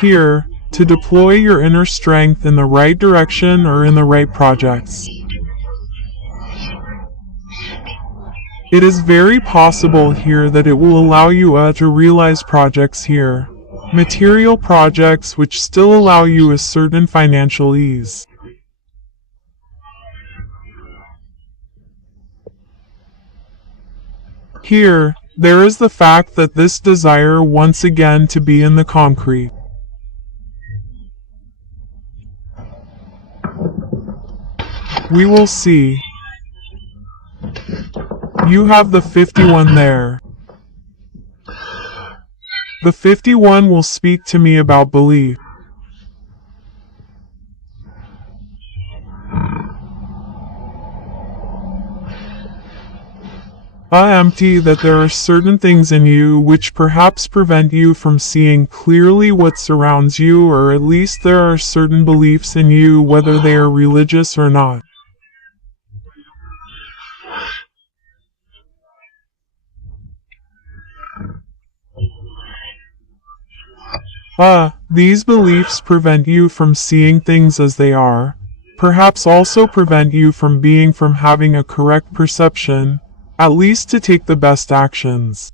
here to deploy your inner strength in the right direction or in the right projects. It is very possible here that it will allow you to realize projects here, material projects which still allow you a certain financial ease. Here, there is the fact that this desire once again to be in the concrete. We will see. You have the 51 there. The 51 will speak to me about belief. Empty that there are certain things in you which perhaps prevent you from seeing clearly what surrounds you, or at least there are certain beliefs in you, whether they are religious or not. These beliefs prevent you from seeing things as they are, perhaps also prevent you from having a correct perception, at least to take the best actions.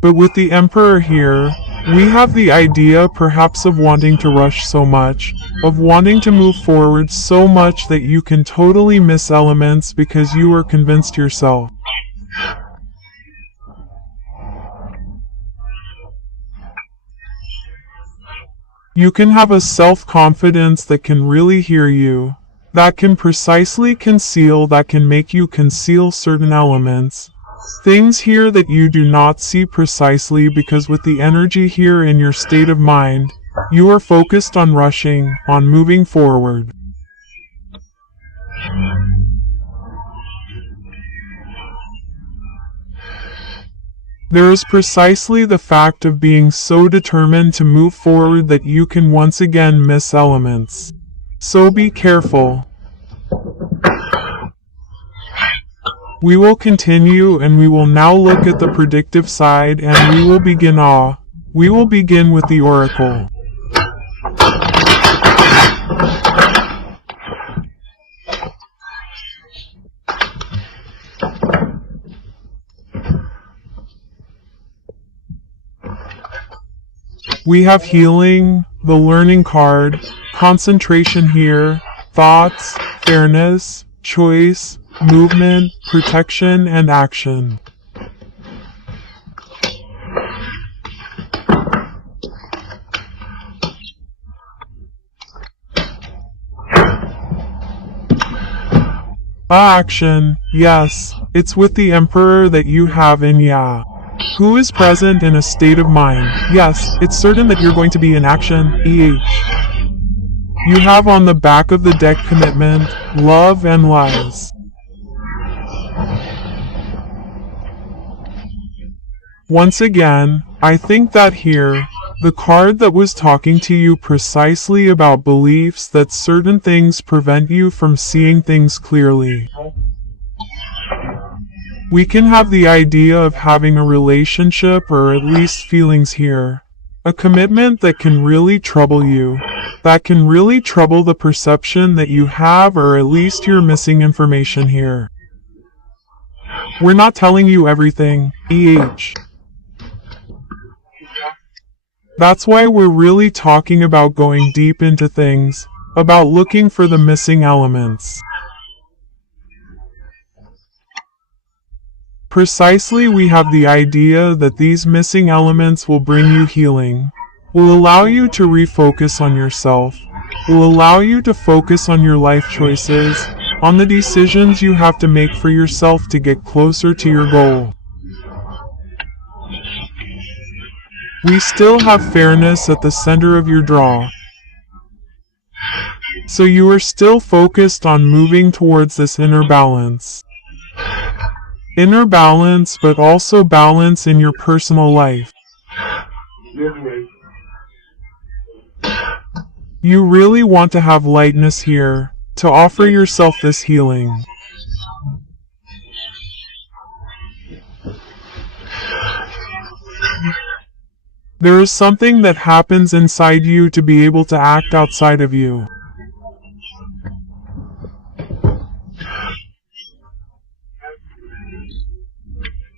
But with the Emperor here, we have the idea perhaps of wanting to rush so much, of wanting to move forward so much that you can totally miss elements because you are convinced yourself. You can have a self-confidence that can really hear you, that can precisely conceal, that can make you conceal certain elements, things here that you do not see precisely because with the energy here in your state of mind, you are focused on rushing, on moving forward. There is precisely the fact of being so determined to move forward that you can once again miss elements. So be careful. We will continue and we will now look at the predictive side and we will begin We will begin with the oracle. We have healing, the learning card, concentration here, thoughts, fairness, choice, movement, protection, and action. Action, yes, it's with the Emperor that you have in Who is present in a state of mind? Yes, it's certain that you're going to be in action. You have on the back of the deck commitment, love, and lies. Once again, I think that here, the card that was talking to you precisely about beliefs that certain things prevent you from seeing things clearly. We can have the idea of having a relationship or at least feelings here. A commitment that can really trouble you. That can really trouble the perception that you have, or at least you're missing information here. We're not telling you everything, That's why we're really talking about going deep into things, about looking for the missing elements. Precisely, we have the idea that these missing elements will bring you healing, will allow you to refocus on yourself, will allow you to focus on your life choices, on the decisions you have to make for yourself to get closer to your goal. We still have fairness at the center of your draw. So you are still focused on moving towards this inner balance. Inner balance, but also balance in your personal life. You really want to have lightness here, to offer yourself this healing. There is something that happens inside you to be able to act outside of you.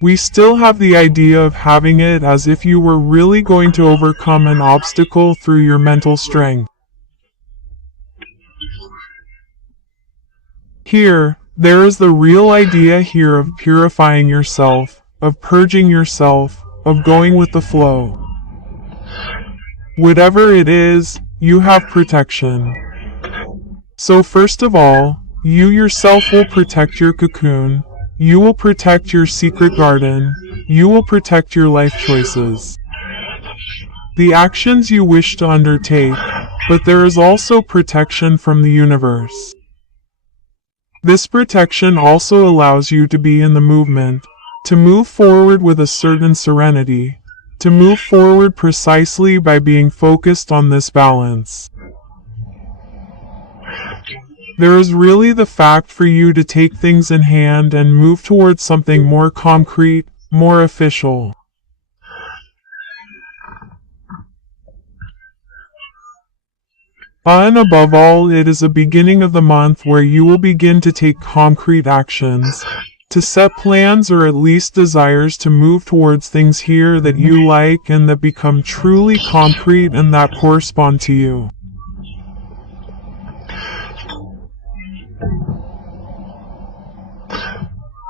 We still have the idea of having it as if you were really going to overcome an obstacle through your mental strength. Here, there is the real idea here of purifying yourself, of purging yourself, of going with the flow. Whatever it is, you have protection. So first of all, you yourself will protect your cocoon. You will protect your secret garden. You will protect your life choices. The actions you wish to undertake, but there is also protection from the universe. This protection also allows you to be in the movement, to move forward with a certain serenity, to move forward precisely by being focused on this balance. There is really the fact for you to take things in hand and move towards something more concrete, more official. And above all, it is a beginning of the month where you will begin to take concrete actions, to set plans or at least desires to move towards things here that you like and that become truly concrete and that correspond to you.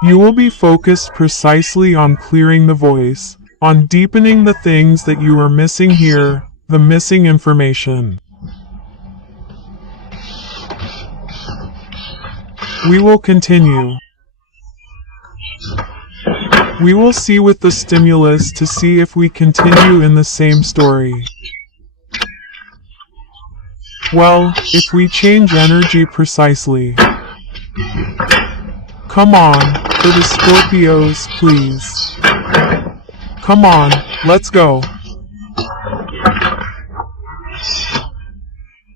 You will be focused precisely on clearing the voice, on deepening the things that you are missing here, the missing information. We will continue. We will see with the stimulus to see if we continue in the same story. Well, if we change energy precisely. Come on, for the Scorpios, please. Come on, let's go.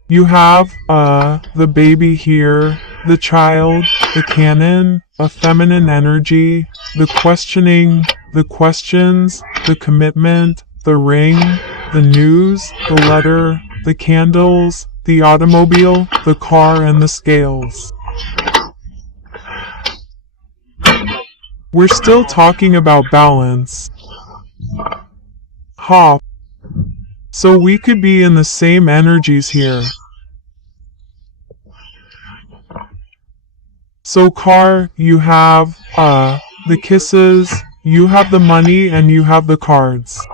You have, the baby here, the child, the cannon, a feminine energy, the questioning, the questions, the commitment, the ring, the news, the letter, the candles, the automobile, the car, and the scales. We're still talking about balance. Hop. So we could be in the same energies here. So car, you have, the kisses, you have the money, and you have the cards.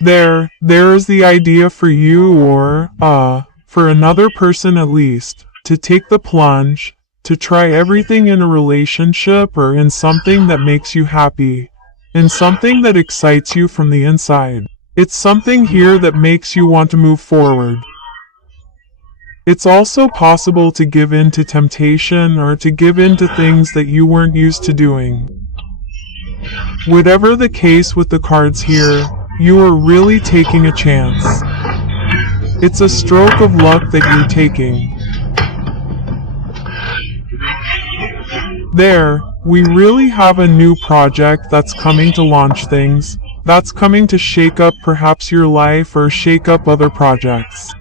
There is the idea for you or, for another person at least, to take the plunge, to try everything in a relationship or in something that makes you happy, in something that excites you from the inside. It's something here that makes you want to move forward. It's also possible to give in to temptation or to give in to things that you weren't used to doing. Whatever the case with the cards here, you are really taking a chance. It's a stroke of luck that you're taking. There, we really have a new project that's coming to launch things, that's coming to shake up perhaps your life or shake up other projects.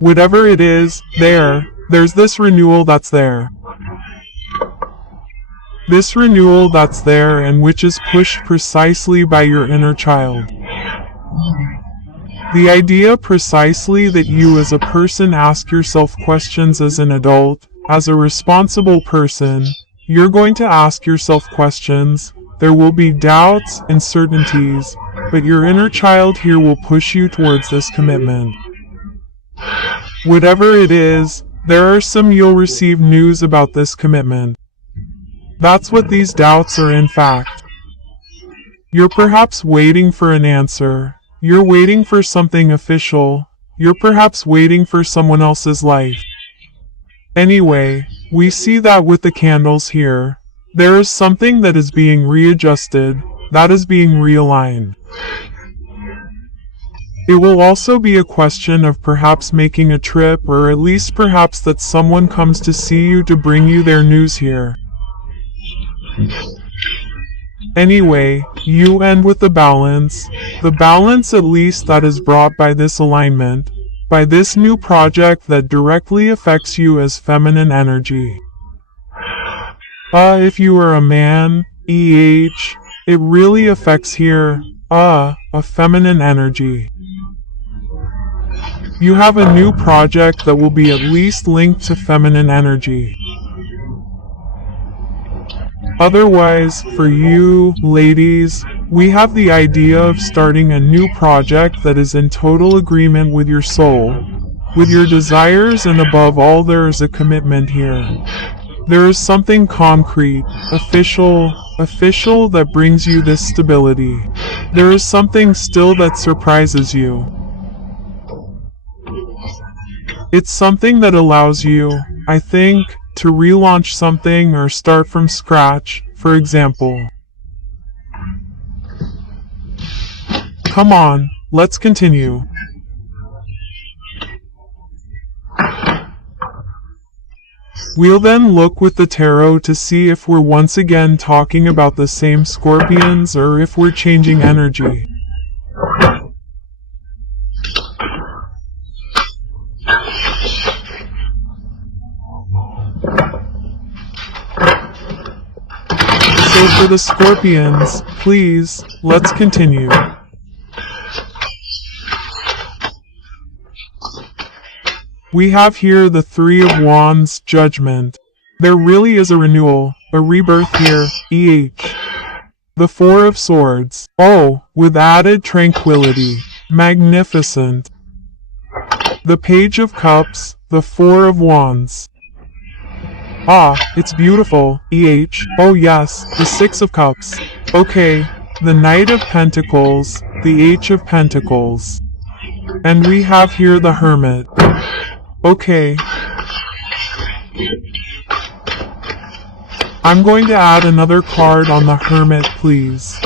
Whatever it is, there's this renewal that's there. This renewal that's there and which is pushed precisely by your inner child. The idea precisely that you as a person ask yourself questions as an adult, as a responsible person, you're going to ask yourself questions. There will be doubts, uncertainties, but your inner child here will push you towards this commitment. Whatever it is, there are some you'll receive news about this commitment. That's what these doubts are in fact. You're perhaps waiting for an answer. You're waiting for something official. You're perhaps waiting for someone else's life. Anyway, we see that with the candles here. There is something that is being readjusted, that is being realigned. It will also be a question of perhaps making a trip or at least perhaps that someone comes to see you to bring you their news here. Anyway, you end with the balance, The balance at least that is brought by this alignment, by this new project that directly affects you as feminine energy. If you are a man, it really affects here, a feminine energy. You have a new project that will be at least linked to feminine energy. Otherwise, for you, ladies, we have the idea of starting a new project that is in total agreement with your soul, with your desires, and above all there is a commitment here. There is something concrete, official that brings you this stability. There is something still that surprises you. It's something that allows you, I think, to relaunch something or start from scratch, for example. Come on, let's continue. We'll then look with the tarot to see if we're once again talking about the same scorpions or if we're changing energy. So for the scorpions, please, let's continue. We have here the Three of Wands, Judgment. There really is a renewal, a rebirth here, The Four of Swords. Oh, with added tranquility. Magnificent. The Page of Cups, the Four of Wands. It's beautiful, Oh yes, the Six of Cups. Okay, the Knight of Pentacles, the H of Pentacles. And we have here the Hermit. Okay. I'm going to add another card on the Hermit, please.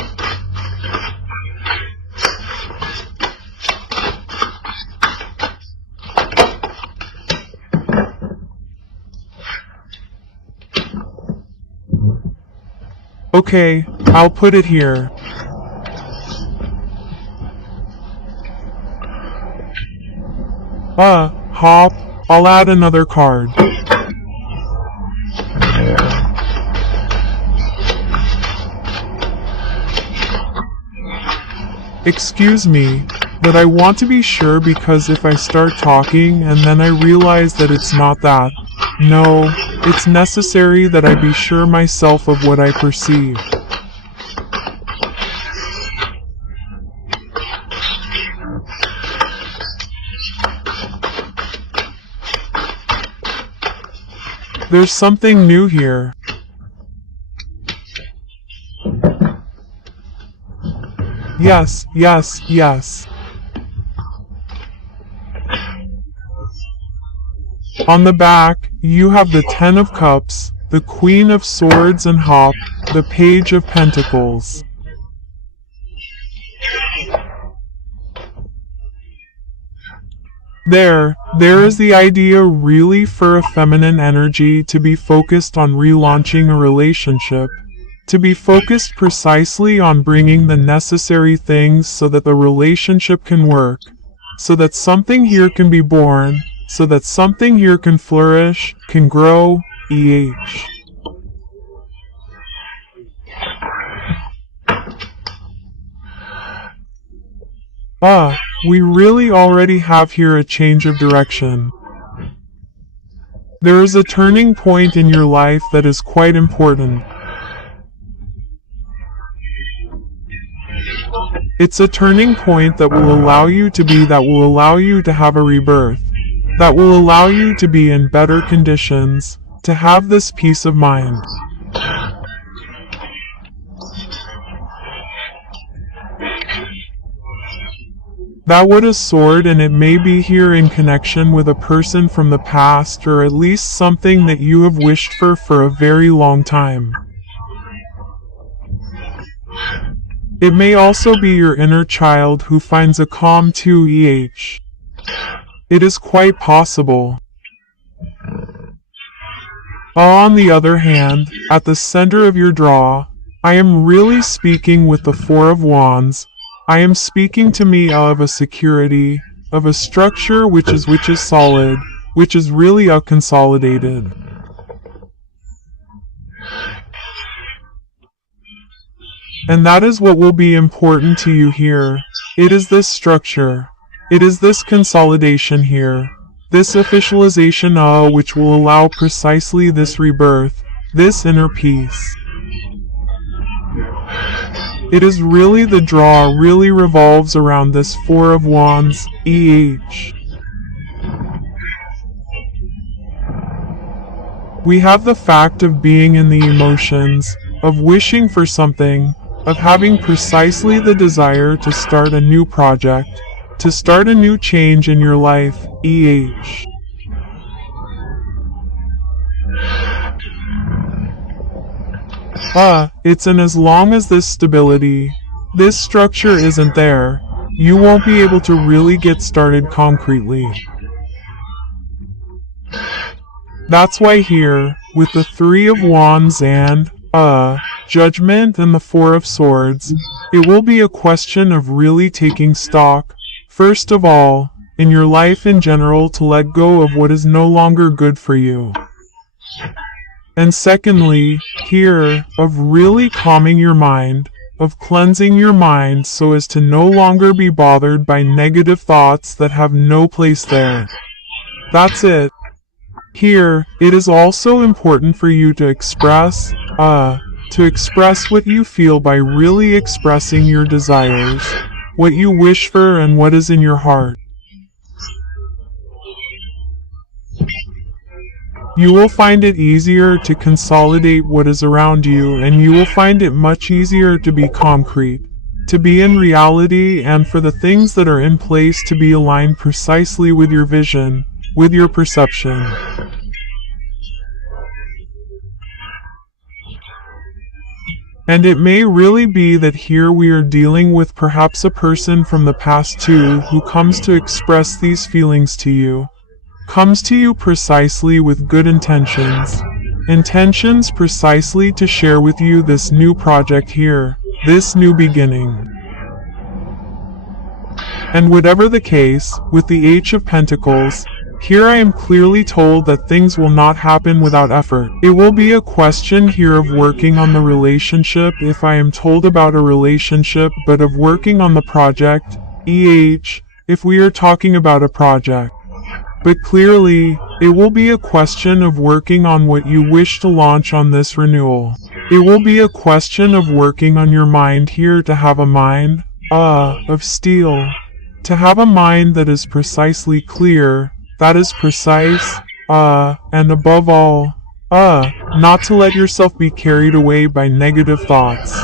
Okay, I'll put it here. Hop. I'll add another card. Excuse me, but I want to be sure because if I start talking and then I realize that it's not that. No, it's necessary that I be sure myself of what I perceive. There's something new here. Yes. On the back, you have the Ten of Cups, the Queen of Swords and Hop, the Page of Pentacles. There is the idea really for a feminine energy to be focused on relaunching a relationship, to be focused precisely on bringing the necessary things so that the relationship can work, so that something here can be born, so that something here can flourish, can grow, We really already have here a change of direction. There is a turning point in your life that is quite important. It's a turning point that will allow you to be, that will allow you to have a rebirth, that will allow you to be in better conditions, to have this peace of mind. That would a sword, and it may be here in connection with a person from the past, or at least something that you have wished for a very long time. It may also be your inner child who finds a calm too, It is quite possible. On the other hand, at the center of your draw, I am really speaking with the Four of Wands, I am speaking to me of a security, of a structure which is solid, which is really consolidated. And that is what will be important to you here. It is this structure. It is this consolidation here. This officialization which will allow precisely this rebirth, this inner peace. It is really the draw really revolves around this Four of Wands, EH. We have the fact of being in the emotions, of wishing for something, of having precisely the desire to start a new project, to start a new change in your life, EH. It's in as long as this stability, this structure isn't there, you won't be able to really get started concretely. That's why here, with the Three of Wands and, Judgment and the Four of Swords, it will be a question of really taking stock, first of all, in your life in general to let go of what is no longer good for you. And secondly, here, of really calming your mind, of cleansing your mind so as to no longer be bothered by negative thoughts that have no place there. That's it. Here, it is also important for you to express what you feel by really expressing your desires, what you wish for and what is in your heart. You will find it easier to consolidate what is around you, and you will find it much easier to be concrete, to be in reality, and for the things that are in place to be aligned precisely with your vision, with your perception. And it may really be that here we are dealing with perhaps a person from the past too, who comes to express these feelings to you. Comes to you precisely with good intentions. Intentions precisely to share with you this new project here, this new beginning. And whatever the case, with the H of Pentacles, here I am clearly told that things will not happen without effort. It will be a question here of working on the relationship if I am told about a relationship, but of working on the project, EH, if we are talking about a project. But clearly, it will be a question of working on what you wish to launch on this renewal. It will be a question of working on your mind here to have a mind, of steel. To have a mind that is precisely clear, that is precise, and above all, not to let yourself be carried away by negative thoughts.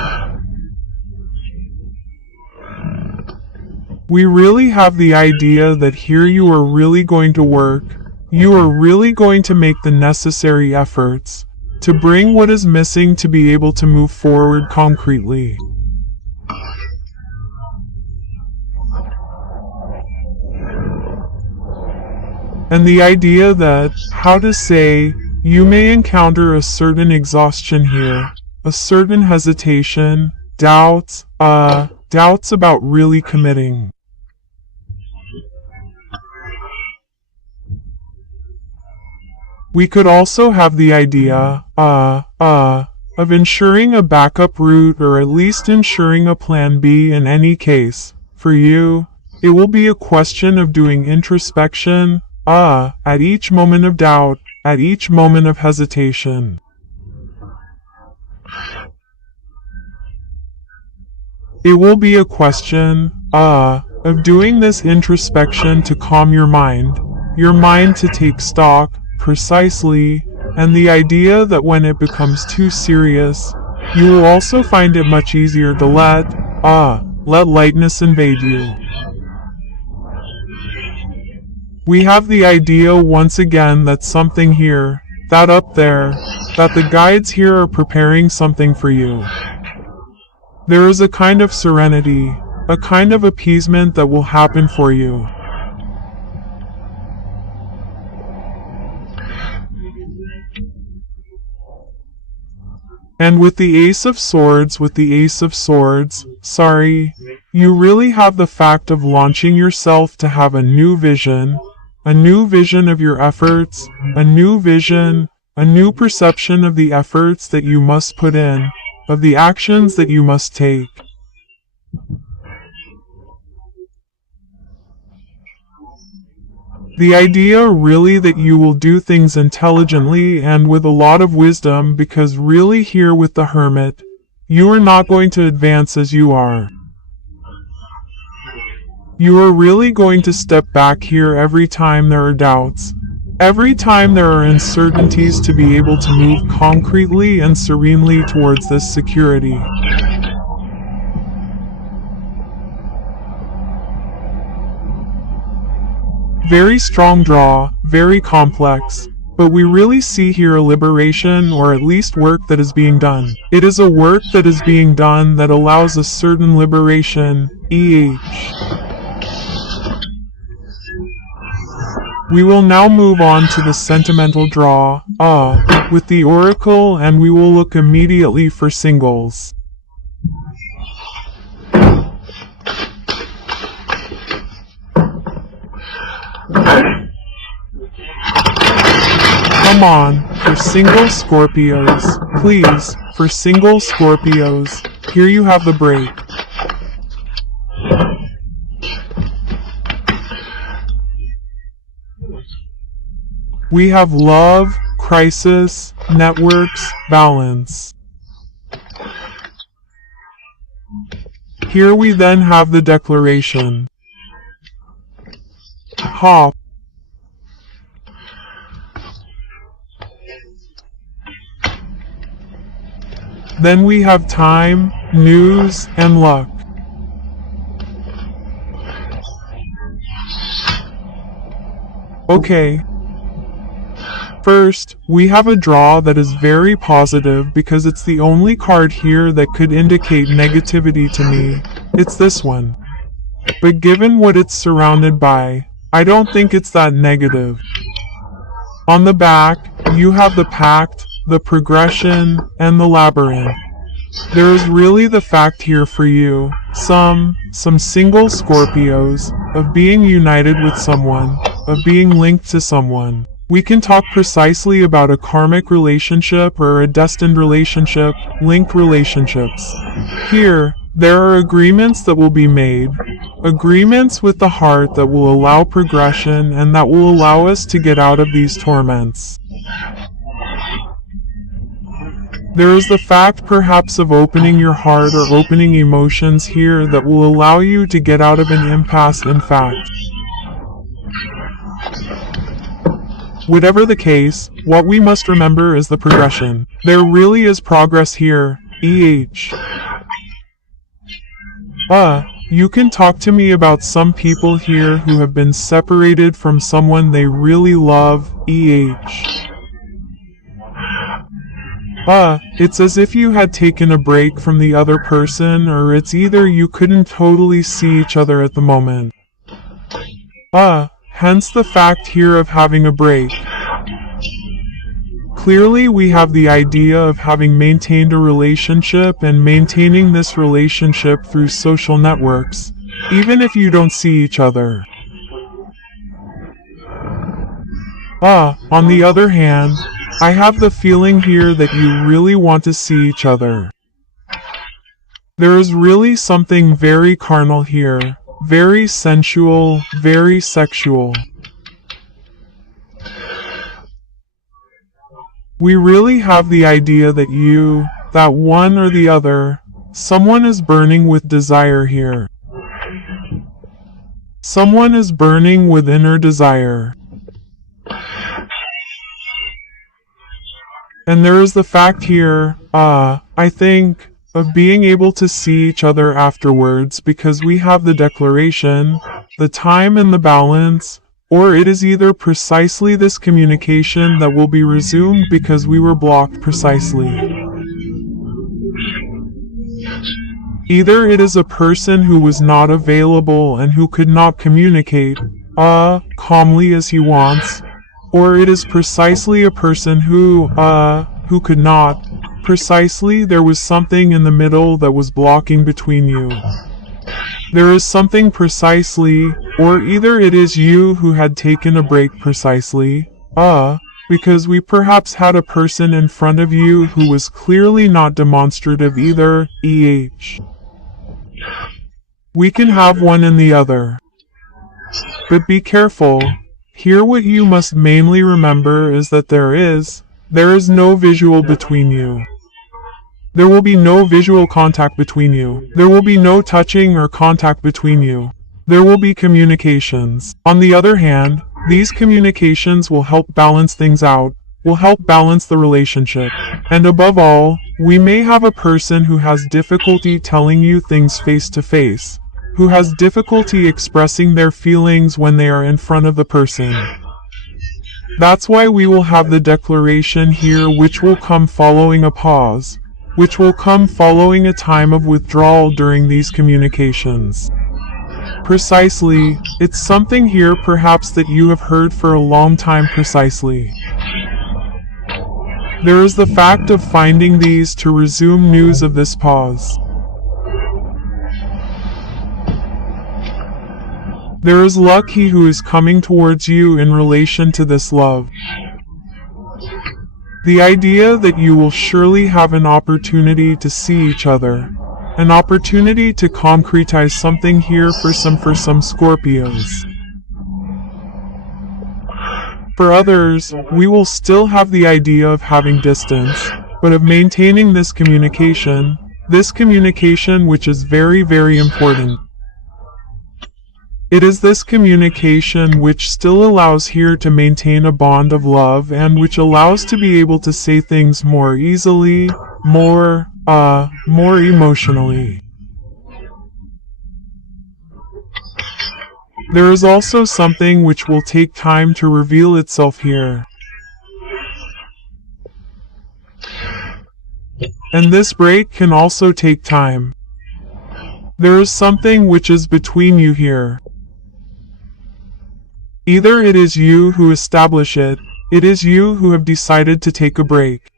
We really have the idea that here you are really going to work, you are really going to make the necessary efforts to bring what is missing to be able to move forward concretely. And the idea that, how to say, you may encounter a certain exhaustion here, a certain hesitation, doubts about really committing. We could also have the idea, of ensuring a backup route or at least ensuring a plan B in any case. For you, it will be a question of doing introspection, at each moment of doubt, at each moment of hesitation. It will be a question, of doing this introspection to calm your mind to take stock, precisely, and the idea that when it becomes too serious, you will also find it much easier to let lightness invade you. We have the idea once again that something here, that up there, that the guides here are preparing something for you. There is a kind of serenity, a kind of appeasement that will happen for you. And with the Ace of Swords, sorry, you really have the fact of launching yourself to have a new vision of your efforts, a new vision, a new perception of the efforts that you must put in, of the actions that you must take. The idea really that you will do things intelligently and with a lot of wisdom, because really here with the Hermit, you are not going to advance as you are. You are really going to step back here every time there are doubts, every time there are uncertainties, to be able to move concretely and serenely towards this security. Very strong draw, very complex, but we really see here a liberation, or at least work that is being done. It is a work that is being done that allows a certain liberation, We will now move on to the sentimental draw, with the Oracle, and we will look immediately for singles. Come on, for single Scorpios, please, for single Scorpios, here you have the break. We have love, crisis, networks, balance. Here we then have the declaration. Hop. Then we have time, news, and luck. Okay. First, we have a draw that is very positive because it's the only card here that could indicate negativity to me. It's this one. But given what it's surrounded by, I don't think it's that negative. On the back, you have the Pact, the Progression, and the Labyrinth. There is really the fact here for you, some single Scorpios, of being united with someone, of being linked to someone. We can talk precisely about a karmic relationship or a destined relationship, linked relationships. Here, there are agreements that will be made, agreements with the heart that will allow progression and that will allow us to get out of these torments. There is the fact perhaps of opening your heart or opening emotions here that will allow you to get out of an impasse, in fact. Whatever the case, what we must remember is the progression. There really is progress here, You can talk to me about some people here who have been separated from someone they really love, It's as if you had taken a break from the other person, or it's either you couldn't totally see each other at the moment. Hence the fact here of having a break. Clearly we have the idea of having maintained a relationship and maintaining this relationship through social networks, even if you don't see each other. On the other hand, I have the feeling here that you really want to see each other. There is really something very carnal here. Very sensual, very sexual. We really have the idea that you, that one or the other, someone is burning with desire here. Someone is burning with inner desire. And there is the fact here, I think, of being able to see each other afterwards, because we have the declaration, the time and the balance, or it is either precisely this communication that will be resumed because we were blocked precisely. Either it is a person who was not available and who could not communicate, calmly as he wants, or it is precisely a person who could not, Precisely, there was something in the middle that was blocking between you. There is something precisely, or either it is you who had taken a break precisely, because we perhaps had a person in front of you who was clearly not demonstrative either, We can have one and the other. But be careful. Here what you must mainly remember is that there is no visual between you. There will be no visual contact between you. There will be no touching or contact between you. There will be communications. On the other hand, these communications will help balance things out, will help balance the relationship. And above all, we may have a person who has difficulty telling you things face to face, who has difficulty expressing their feelings when they are in front of the person. That's why we will have the declaration here, which will come following a pause, which will come following a time of withdrawal during these communications. Precisely, it's something here perhaps that you have heard for a long time precisely. There is the fact of finding these to resume news of this pause. There is luck he who is coming towards you in relation to this love. The idea that you will surely have an opportunity to see each other, an opportunity to concretize something here for some Scorpios. For others, we will still have the idea of having distance, but of maintaining this communication which is very, very important. It is this communication which still allows here to maintain a bond of love and which allows to be able to say things more easily, more emotionally. There is also something which will take time to reveal itself here. And this break can also take time. There is something which is between you here. Either it is you who establish it is you who have decided to take a break.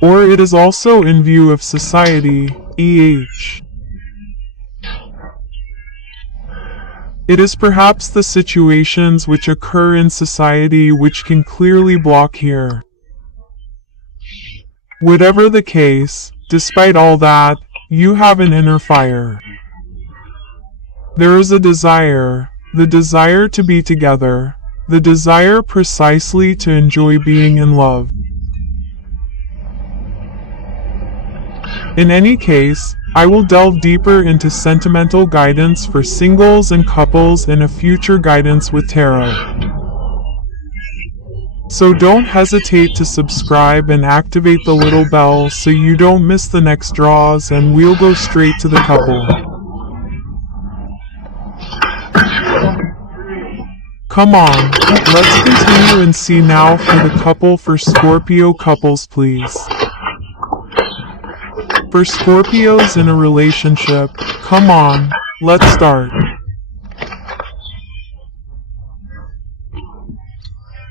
Or it is also in view of society, It is perhaps the situations which occur in society which can clearly block here. Whatever the case, despite all that, you have an inner fire. There is a desire, the desire to be together, the desire precisely to enjoy being in love. In any case, I will delve deeper into sentimental guidance for singles and couples in a future guidance with tarot. So don't hesitate to subscribe and activate the little bell so you don't miss the next draws, and we'll go straight to the couple. Come on, let's continue and see now for the couple. For Scorpio couples, please. For Scorpios in a relationship, come on, let's start.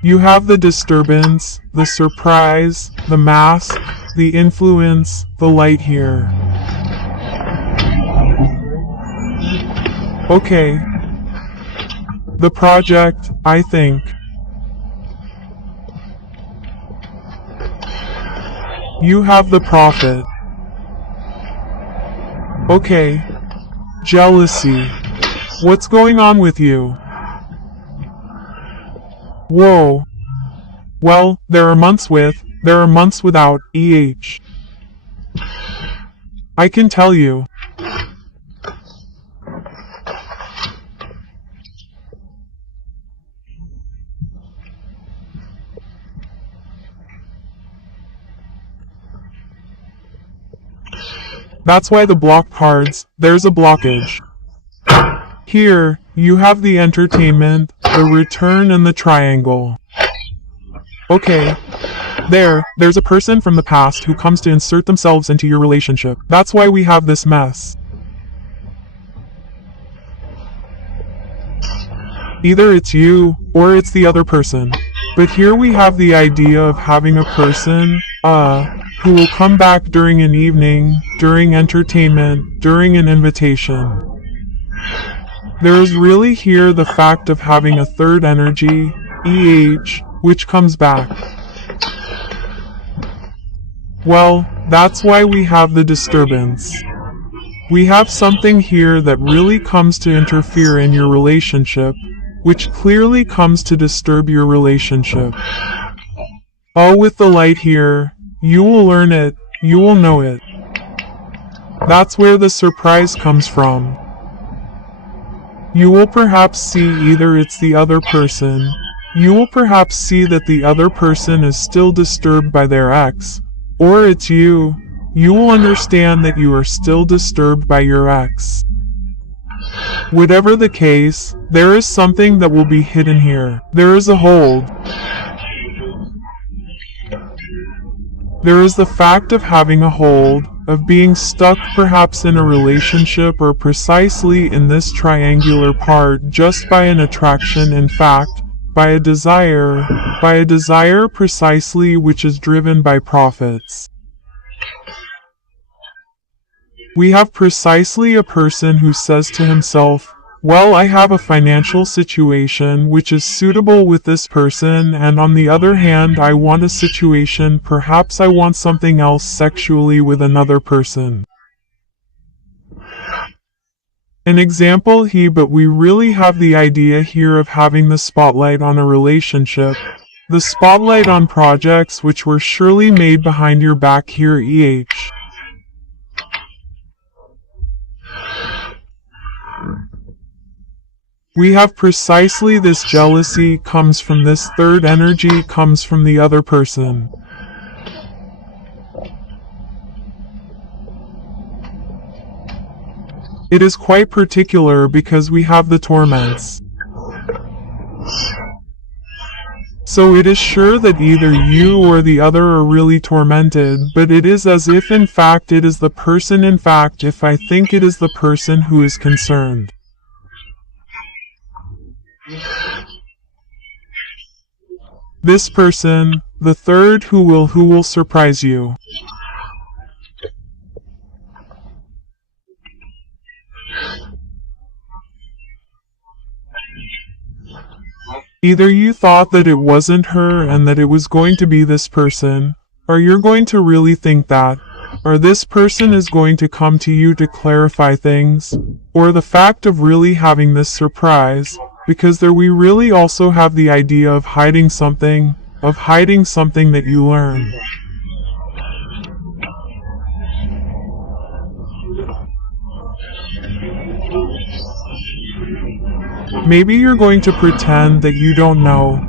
You have the disturbance, the surprise, the mask, the influence, the light here. Okay. The project, I think. You have the Prophet. Okay. Jealousy. What's going on with you? Whoa. Well, there are months without, I can tell you. That's why the block cards, there's a blockage. Here, you have the entertainment, the return, and the triangle. Okay. There's a person from the past who comes to insert themselves into your relationship. That's why we have this mess. Either it's you, or it's the other person. But here we have the idea of having a person, who will come back during an evening, during entertainment, during an invitation. There is really here the fact of having a third energy, which comes back. Well, that's why we have the disturbance. We have something here that really comes to interfere in your relationship, which clearly comes to disturb your relationship. Oh, with the light here, you will learn it, you will know it. That's where the surprise comes from. You will perhaps see either it's the other person, you will perhaps see that the other person is still disturbed by their ex, or it's you. You will understand that you are still disturbed by your ex. Whatever the case, there is something that will be hidden here. There is a hold. There is the fact of having a hold, of being stuck perhaps in a relationship or precisely in this triangular part just by an attraction, in fact, by a desire precisely which is driven by profits. We have precisely a person who says to himself, well, I have a financial situation which is suitable with this person, and on the other hand, I want a situation, perhaps I want something else sexually with another person. An example but we really have the idea here of having the spotlight on a relationship, the spotlight on projects which were surely made behind your back here, We have precisely this jealousy comes from this third energy, comes from the other person. It is quite particular because we have the torments. So it is sure that either you or the other are really tormented, but it is as if in fact it is the person, in fact if I think it is the person who is concerned. This person, the third who will surprise you. Either you thought that it wasn't her and that it was going to be this person, or you're going to really think that, or this person is going to come to you to clarify things, or the fact of really having this surprise, because there we really also have the idea of hiding something that you learn. Maybe you're going to pretend that you don't know,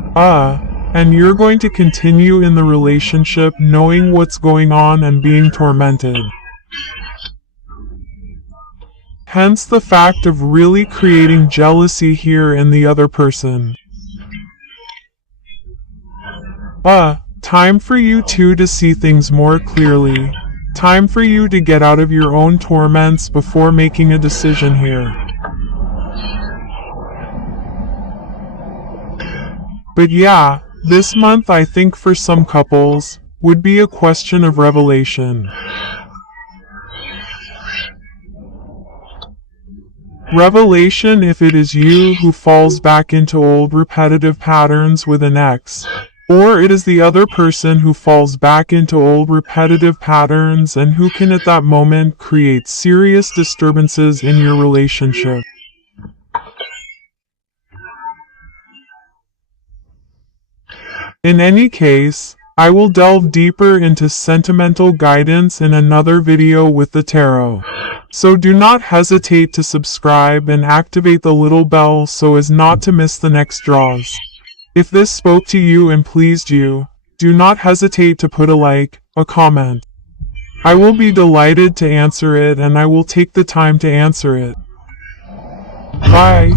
and you're going to continue in the relationship knowing what's going on and being tormented. Hence the fact of really creating jealousy here in the other person. Time for you two to see things more clearly. Time for you to get out of your own torments before making a decision here. But yeah, this month I think for some couples, would be a question of revelation. Revelation if it is you who falls back into old repetitive patterns with an ex, or it is the other person who falls back into old repetitive patterns and who can at that moment create serious disturbances in your relationship. In any case, I will delve deeper into sentimental guidance in another video with the tarot. So do not hesitate to subscribe and activate the little bell so as not to miss the next draws. If this spoke to you and pleased you, do not hesitate to put a like, a comment. I will be delighted to answer it and I will take the time to answer it. Bye.